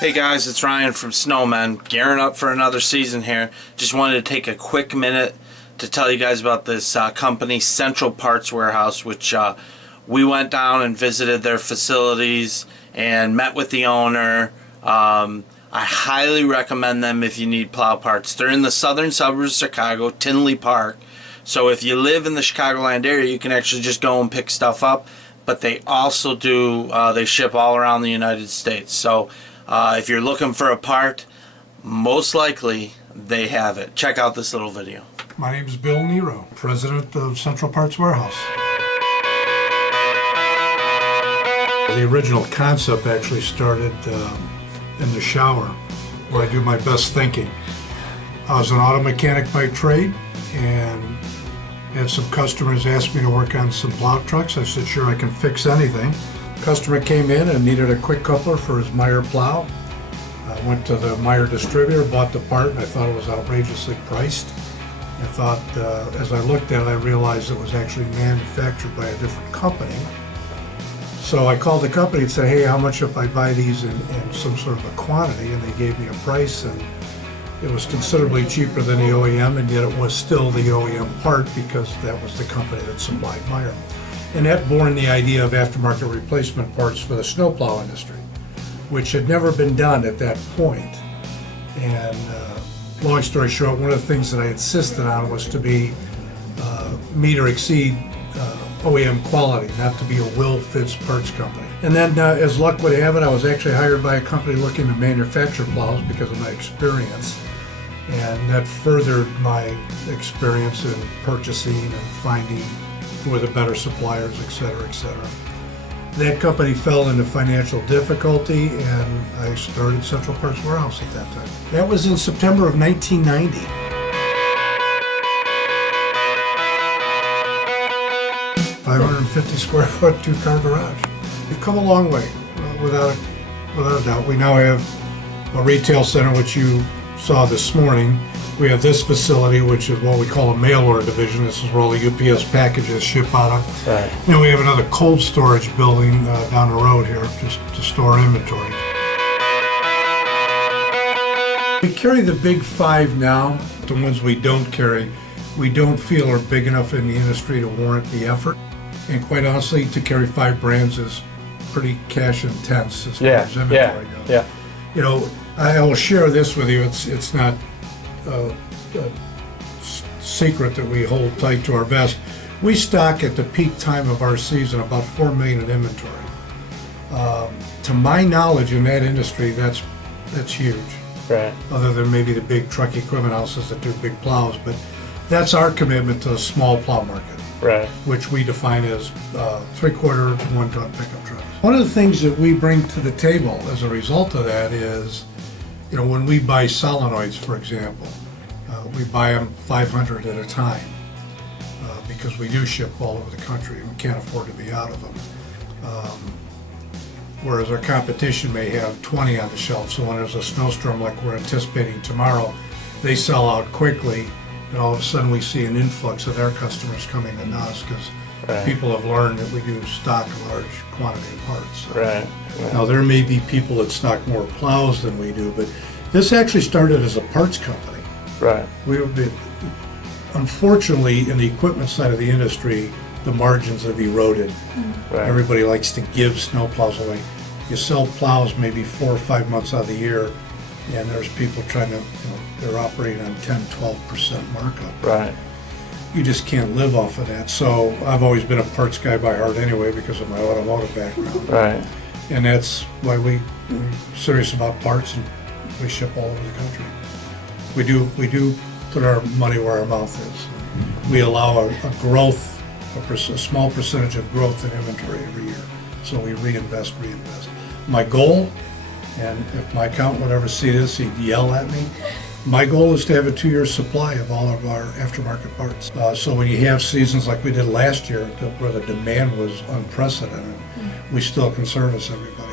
Hey guys, it's Ryan from Snowmen, gearing up for another season here. Just wanted to take a quick minute to tell you guys about this company, Central Parts Warehouse, which we went down and visited their facilities and met with the owner. I highly recommend them if you need plow parts. They're in the southern suburbs of Chicago, Tinley Park. So if you live in the Chicagoland area, you can actually just go and pick stuff up. But they also do, they ship all around the United States. So if you're looking for a part, most likely they have it. Check out this little video. My name is Bill Nero, president of Central Parts Warehouse. The original concept actually started in the shower, where I do my best thinking. I was an auto mechanic by trade, and had some customers ask me to work on some plow trucks. I said, sure, I can fix anything. Customer came in and needed a quick coupler for his Meyer plow. I went to the Meyer distributor, bought the part, and I thought it was outrageously priced. I thought, as I looked at it, I realized it was actually manufactured by a different company. So I called the company and said, hey, how much if I buy these in some sort of a quantity? And they gave me a price, and it was considerably cheaper than the OEM, and yet it was still the OEM part because that was the company that supplied Meyer. And that born the idea of aftermarket replacement parts for the snowplow industry, which had never been done at that point. And long story short, one of the things that I insisted on was to be meet or exceed OEM quality, not to be a will-fits parts company. And then as luck would have it, I was actually hired by a company looking to manufacture plows because of my experience. And that furthered my experience in purchasing and finding who were the better suppliers, et cetera, et cetera. That company fell into financial difficulty, and I started Central Parts Warehouse at that time. That was in September of 1990. $550 square foot, 2-car garage. We've come a long way, without a doubt. We now have a retail center, which you saw this morning. We have this facility, which is what we call a mail order division. This is where all the UPS packages ship out of. Right. Then we have another cold storage building down the road here, just to store inventory. We carry the big 5 now. The ones we don't carry, we don't feel are big enough in the industry to warrant the effort. And quite honestly, to carry 5 brands is pretty cash intense as far as inventory goes. Yeah. You know, I will share this with you. It's not a secret that we hold tight to our vest. We stock at the peak time of our season about 4 million in inventory. To my knowledge, in that industry, that's huge. Right. Other than maybe the big truck equipment houses that do big plows, but that's our commitment to the small plow market. Right. Which we define as 3/4 to 1-ton pickup trucks. One of the things that we bring to the table as a result of that is, you know, when we buy solenoids, for example, we buy them 500 at a time because we do ship all over the country and we can't afford to be out of them. Whereas our competition may have 20 on the shelf, so when there's a snowstorm like we're anticipating tomorrow, they sell out quickly, and all of a sudden we see an influx of their customers coming to us because people have learned that we do stock a large quantity of parts. So. Now there may be people that stock more plows than we do, but this actually started as a parts company. Unfortunately, in the equipment side of the industry, the margins have eroded. Everybody likes to give snow plows away. You sell plows maybe 4 or 5 months out of the year, and there's people trying to, you know, they're operating on 10-12% markup. You just can't live off of that. So I've always been a parts guy by heart anyway because of my automotive background. And that's why we're serious about parts, and we ship all over the country. We do put our money where our mouth is. We allow a growth, a small percentage of growth in inventory every year. So we reinvest. My goal, and if my accountant would ever see this, he'd yell at me. My goal is to have a 2-year supply of all of our aftermarket parts. So when you have seasons like we did last year, where the demand was unprecedented, we still can service everybody.